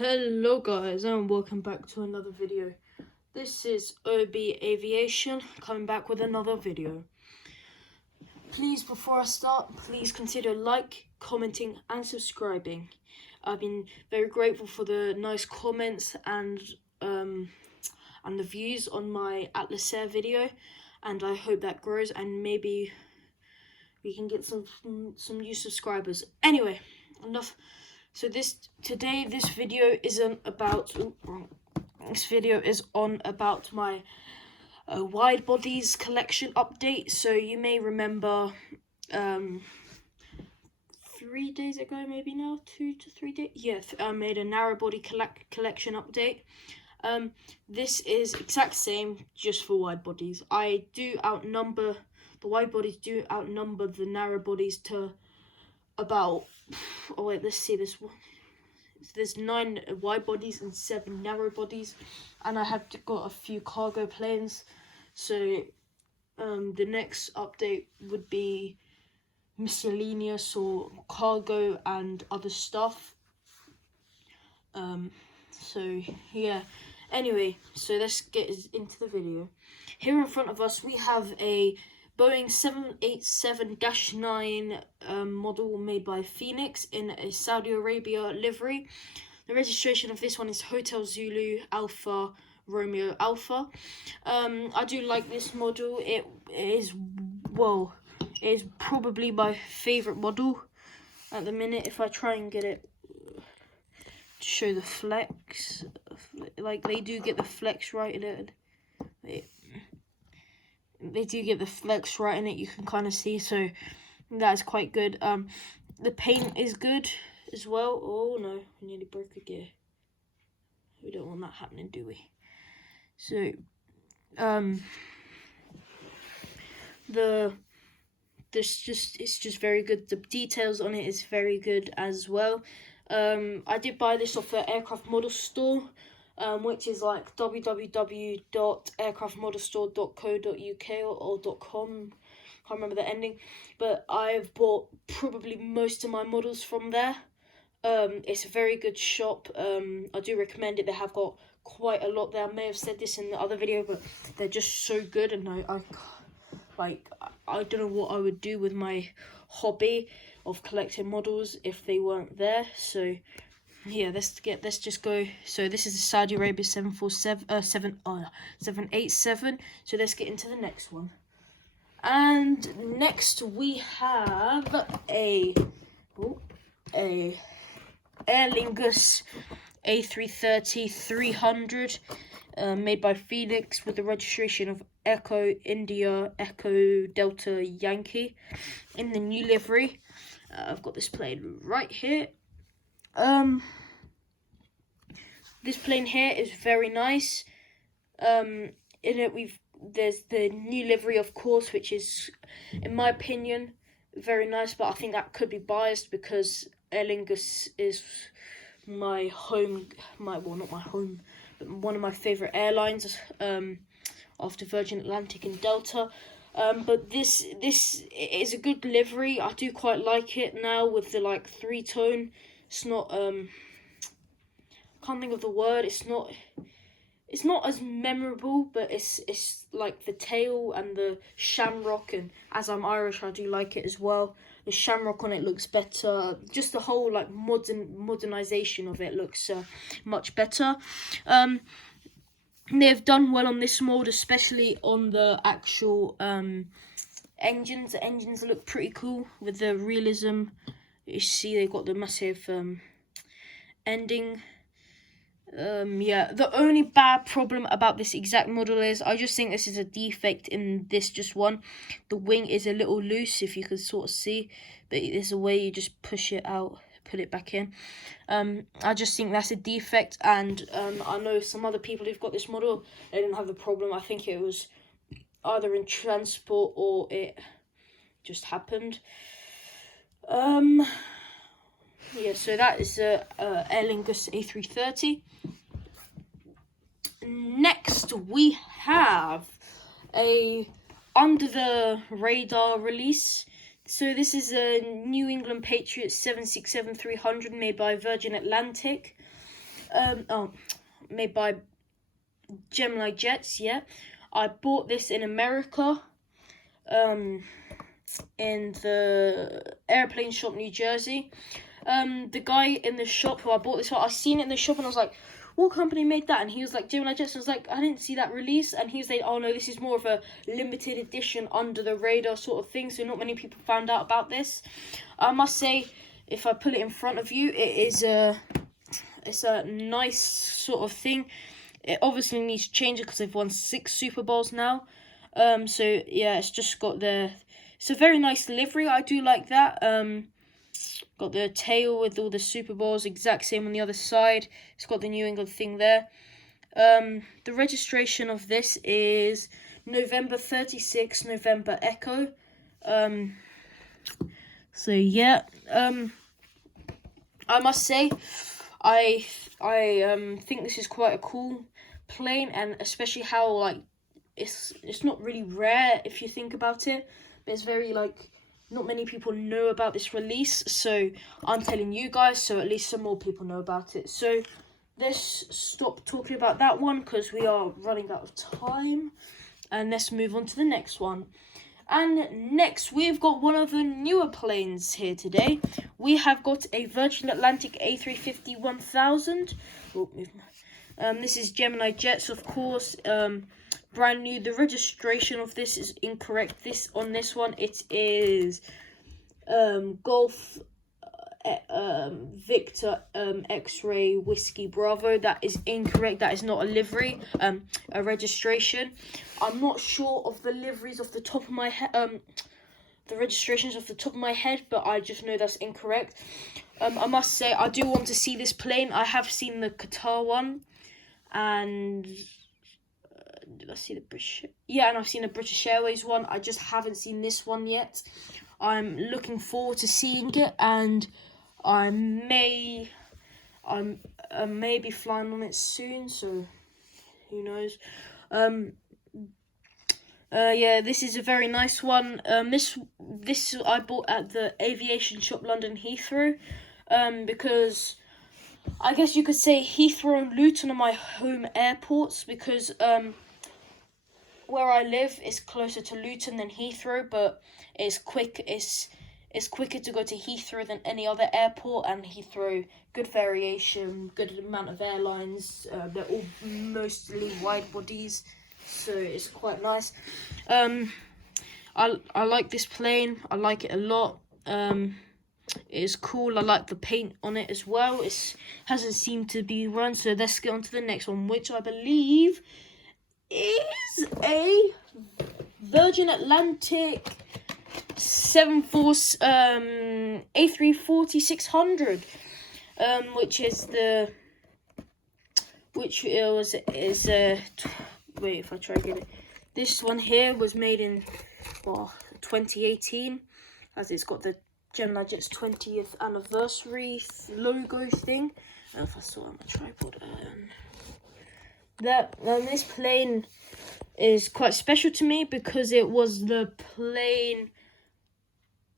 Hello guys and welcome back to another video. This is OB Aviation coming back with another video. Please, before I start, please consider commenting and subscribing. I've been very grateful for the nice comments and the views on my Atlas Air video, and I hope that grows and maybe we can get some new subscribers. Anyway, enough. So this video is on about my wide bodies collection update. So you may remember 3 days ago, maybe now 2 to 3 days. Yeah, I made a narrow body collection update. This is exact same just for wide bodies. The wide bodies do outnumber the narrow bodies to about, oh wait, let's see this one. There's 9 wide bodies and 7 narrow bodies, and I have got a few cargo planes. So the next update would be miscellaneous or cargo and other stuff. So yeah, anyway, so let's get into the video. Here in front of us we have a Boeing 787-9 model made by Phoenix in a Saudi Arabia livery. The registration of this one is Hotel Zulu Alpha Romeo Alpha. I do like this model. It is probably my favorite model at the minute. If I try and get it to show the flex, like they do get the flex right in it. They do get the flex right in it, you can kind of see, so that's quite good. The paint is good as well. Oh no, I nearly broke a gear. We don't want that happening, do we? So it's just very good. The details on it is very good as well. I did buy this off the aircraft model store, which is like www.aircraftmodelstore.co.uk or .com. Can't remember the ending, but I've bought probably most of my models from there. It's a very good shop. I do recommend it. They have got quite a lot there. I may have said this in the other video, but they're just so good, and I don't know what I would do with my hobby of collecting models if they weren't there. So yeah, let's just go. So this is the Saudi Arabia 787. So let's get into the next one. And next we have a Aer Lingus A330-300 made by Phoenix with the registration of Echo India Echo Delta Yankee in the new livery. I've got this plane right here. This plane here is very nice. In it there's the new livery, of course, which is, in my opinion, very nice, but I think that could be biased because Aer Lingus is my home, not my home, but one of my favourite airlines after Virgin Atlantic and Delta. But this is a good livery. I do quite like it now with the 3-tone. It's not can't think of the word. It's not as memorable, but it's like the tail and the shamrock, and as I'm Irish, I do like it as well. The shamrock on it looks better. Just the whole modernization of it looks much better. They've done well on this mold, especially on the actual engines. The engines look pretty cool with the realism. You see they've got the massive ending. Yeah, the only bad problem about this exact model is I just think this is a defect in this just one. The wing is a little loose, if you could sort of see, but there's a way you just push it out, put it back in. I just think that's a defect, and I know some other people who've got this model, they didn't have the problem. I think it was either in transport or it just happened. Yeah, so that is Aer Lingus A330. Next, we have a under the radar release. So this is a New England Patriots 767-300 made by Virgin Atlantic. made by Gemini Jets. Yeah, I bought this in America, in the airplane shop, New Jersey. The guy in the shop who I bought this for, I seen it in the shop and I was like, what company made that? And he was like, Gemini Jets. I was like, I didn't see that release. And he was like, oh no, this is more of a limited edition, under the radar sort of thing, so not many people found out about this. I must say, if I put it in front of you, it's a nice sort of thing. It obviously needs changing because they've won 6 Super Bowls now. So yeah, it's just got it's a very nice livery. I do like that. Got the tail with all the Super Bowls, exact same on the other side. It's got the New England thing there. The registration of this is November 36, November Echo. So yeah, I must say, I think this is quite a cool plane, and especially how like it's not really rare if you think about it, but it's very like not many people know about this release, so I'm telling you guys, so at least some more people know about it. So let's stop talking about that one because we are running out of time, and let's move on to the next one. And next, we've got one of the newer planes here today. We have got a Virgin Atlantic A350-1000. This is Gemini Jets, of course. Brand new. The registration of this is incorrect. On this one, it is Golf Victor X-Ray Whiskey Bravo. That is incorrect. That is not a livery, a registration. I'm not sure of the liveries off the top of my head, the registrations off the top of my head, but I just know that's incorrect. I must say, I do want to see this plane. I have seen the Qatar one, and did I see the British? Yeah, and I've seen the British Airways one. I just haven't seen this one yet. I'm looking forward to seeing it, and I may be flying on it soon, so who knows. Yeah, this is a very nice one. This I bought at the aviation shop, London Heathrow, because I guess you could say Heathrow and Luton are my home airports, because where I live is closer to Luton than Heathrow, but it's quicker to go to Heathrow than any other airport, and Heathrow, good variation, good amount of airlines, they're all mostly wide bodies, so it's quite nice. I like this plane, I like it a lot. It is cool, I like the paint on it as well. It hasn't seemed to be run, so let's get on to the next one, which I believe is a Virgin Atlantic 747 A340-600, wait, if I try to get it, this one here was made in 2018, as it's got the Gemini Jets 20th anniversary logo thing. If I saw it on my tripod, this plane is quite special to me because it was the plane.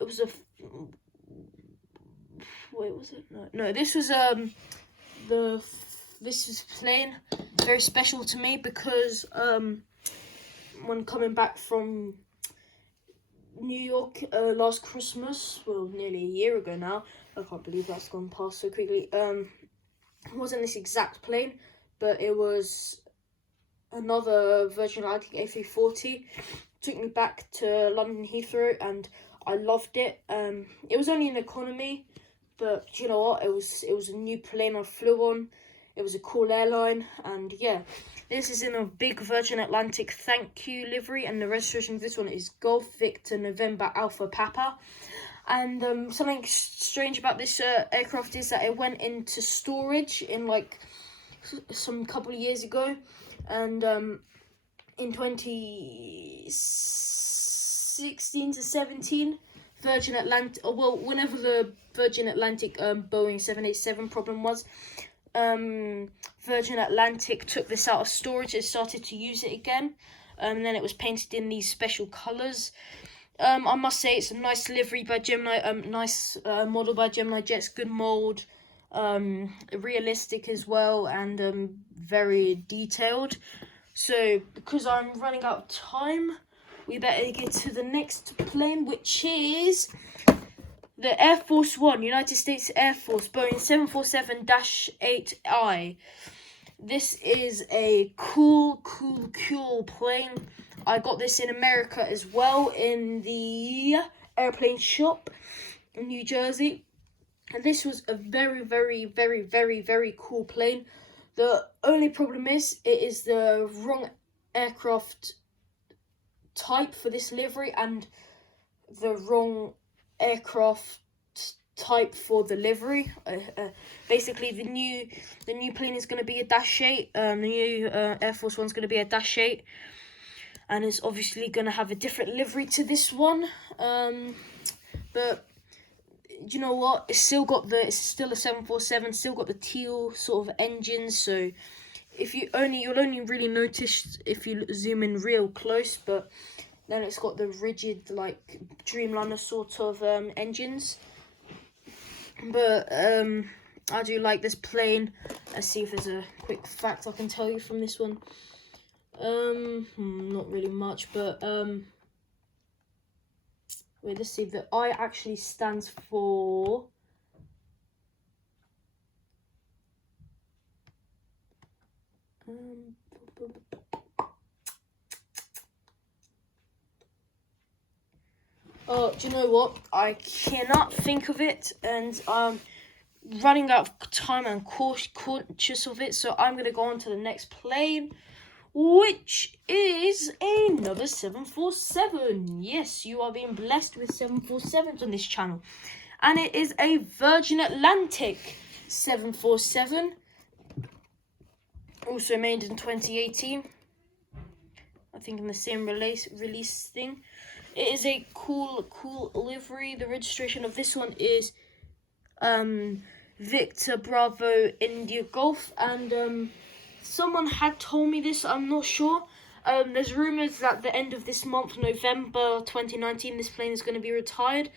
It was a. Wait, was it? No. This was this was plane very special to me because when coming back from New York last Christmas, well, nearly a year ago now. I can't believe that's gone past so quickly. It wasn't this exact plane, but it was another Virgin Atlantic A340. Took me back to London Heathrow, and I loved it. It was only an economy, but you know what? It was a new plane I flew on. It was a cool airline, and yeah, this is in a big Virgin Atlantic thank you livery, and the registration of this one is Golf Victor November Alpha Papa. And something strange about this aircraft is that it went into storage in like some couple of years ago, and in 2016 to 17, Virgin Atlantic, whenever the Virgin Atlantic Boeing 787 problem was, Virgin Atlantic took this out of storage and started to use it again, and then it was painted in these special colours. I must say it's a nice livery by Gemini, nice model by Gemini Jets, good mould. realistic as well, and very detailed. So because I'm running out of time, we better get to the next plane, which is the Air Force One, United States Air Force, Boeing 747-8I. This is a cool plane. I got this in America as well, in the airplane shop in New Jersey. And this was a very cool plane. The only problem is, it is the wrong aircraft type for this livery, and the wrong aircraft type for the livery. Basically, the new plane is going to be a Dash 8. The new Air Force One's going to be a Dash 8, and it's obviously going to have a different livery to this one. But you know what? It's still a 747. Still got the teal sort of engines. So you'll only really notice if you zoom in real close. But then it's got the rigid, like, Dreamliner sort of engines. But I do like this plane. Let's see if there's a quick fact I can tell you from this one. Not really much, but wait, let's see. The I actually stands for oh, do you know what? I cannot think of it, and I'm running out of time and conscious of it, so I'm going to go on to the next plane, which is another 747. Yes, you are being blessed with 747s on this channel. And it is a Virgin Atlantic 747, also made in 2018. I think in the same release thing. It is a cool livery. The registration of this one is Victor Bravo India Golf, and someone had told me this, I'm not sure. There's rumours that the end of this month, November 2019, this plane is going to be retired.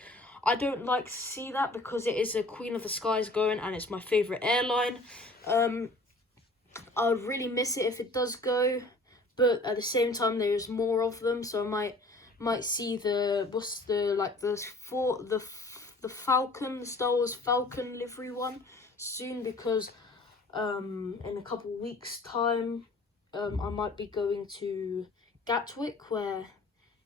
I don't like to see that, because it is a Queen of the Skies going, and it's my favourite airline. I would really miss it if it does go, but at the same time, there's more of them, so I might see the Falcon, the Star Wars Falcon livery one soon, because in a couple weeks time I might be going to Gatwick, where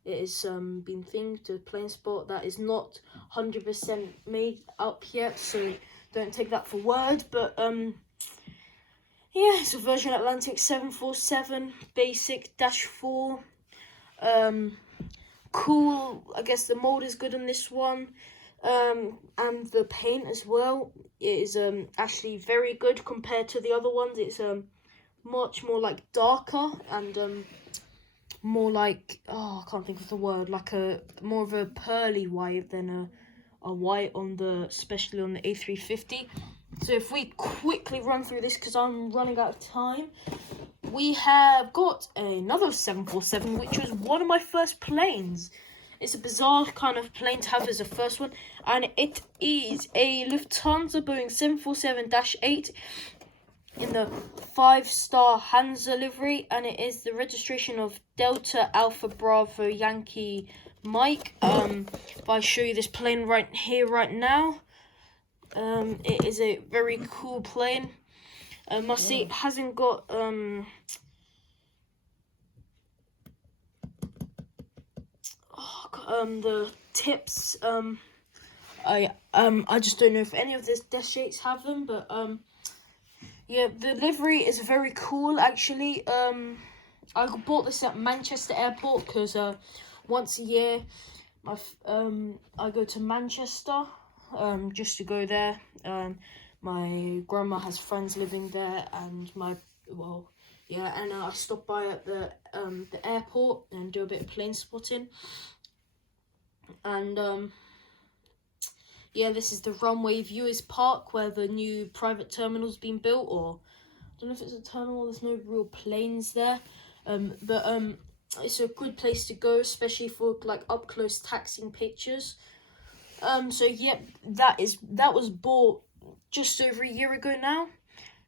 it is been themed to a plane spot that is not 100% made up yet, so don't take that for word. But yeah, it's a Virgin Atlantic 747 basic -4. Cool. I guess the mold is good on this one, and the paint as well. It is actually very good compared to the other ones. It's much more like darker, and more like, I can't think of the word, like more of a pearly white than a white on especially on the A350. So if we quickly run through this, because I'm running out of time, we have got another 747, which was one of my first planes. It's a bizarre kind of plane to have as a first one, and it is a Lufthansa Boeing 747-8 in the 5-star Hansa livery, and it is the registration of Delta Alpha Bravo Yankee Mike. If I show you this plane right here, right now, it is a very cool plane. Must say, it hasn't got the tips. I just don't know if any of the Dash 8s have them, but yeah, the livery is very cool actually. I bought this at Manchester Airport because once a year I go to Manchester just to go there. My grandma has friends living there, and I stop by at the airport and do a bit of plane spotting. And yeah, this is the runway viewers park where the new private terminal's been built, or I don't know if it's a terminal. There's no real planes there, but it's a good place to go, especially for like up close taxiing pictures. So yeah, that was bought just over a year ago now.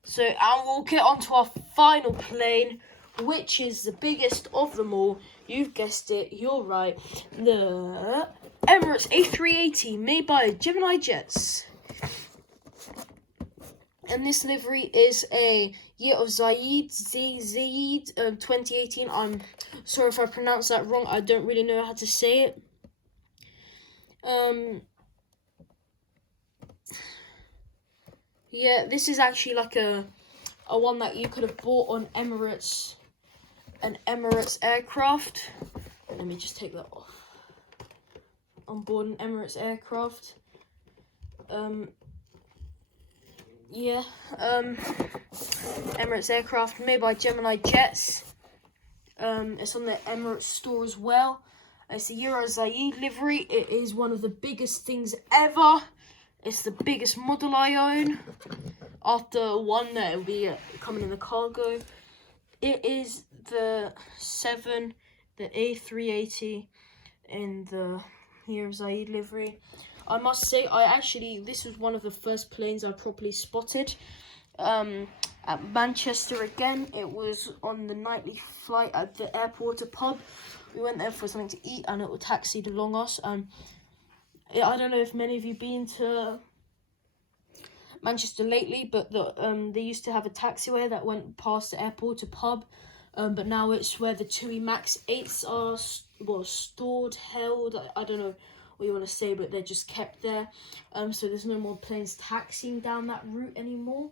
So, and we'll get on to our final plane, which is the biggest of them all. You've guessed it, you're right. The Emirates A380, made by Gemini Jets. And this livery is a Year of Zayed 2018. I'm sorry if I pronounced that wrong. I don't really know how to say it. Yeah, this is actually like a one that you could have bought on Emirates, an Emirates aircraft. Let me just take that off. On board an Emirates aircraft. Emirates aircraft made by Gemini Jets. It's on the Emirates store as well. It's the Euro Zayed livery. It is one of the biggest things ever. It's the biggest model I own. After one that will be coming in the cargo. It is the A380 in the Euro Zayed livery. I must say, this was one of the first planes I properly spotted. At Manchester again. It was on the nightly flight at the airport to pub. We went there for something to eat and it was taxied along us. I don't know if many of you been to Manchester lately, but they used to have a taxiway that went past the airport to pub. But now it's where the TUI Max 8s are stored, held. I don't know what you want to say, but they're just kept there. So there's no more planes taxiing down that route anymore.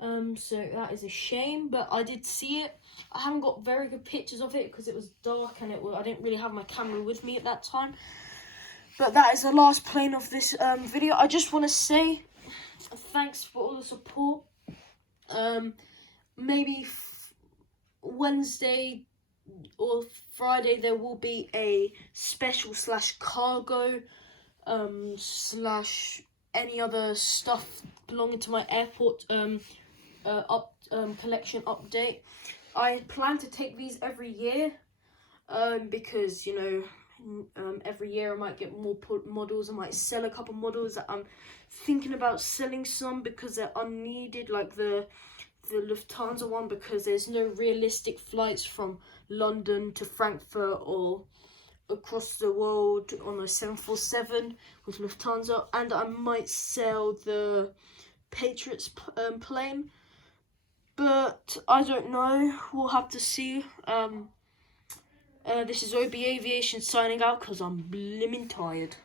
So that is a shame, but I did see it. I haven't got very good pictures of it because it was dark and I didn't really have my camera with me at that time. But that is the last plane of this video. I just want to say thanks for all the support. Maybe Wednesday or Friday there will be a special / cargo / any other stuff belonging to my airport collection update. I plan to take these every year because, you know, every year I might get more models. I might sell a couple models that I'm thinking about selling some because they're unneeded, like the Lufthansa one, because there's no realistic flights from London to Frankfurt or across the world on a 747 with Lufthansa. And I might sell the Patriots plane, but I don't know. We'll have to see. This is OB Aviation signing out because I'm blimmin' tired.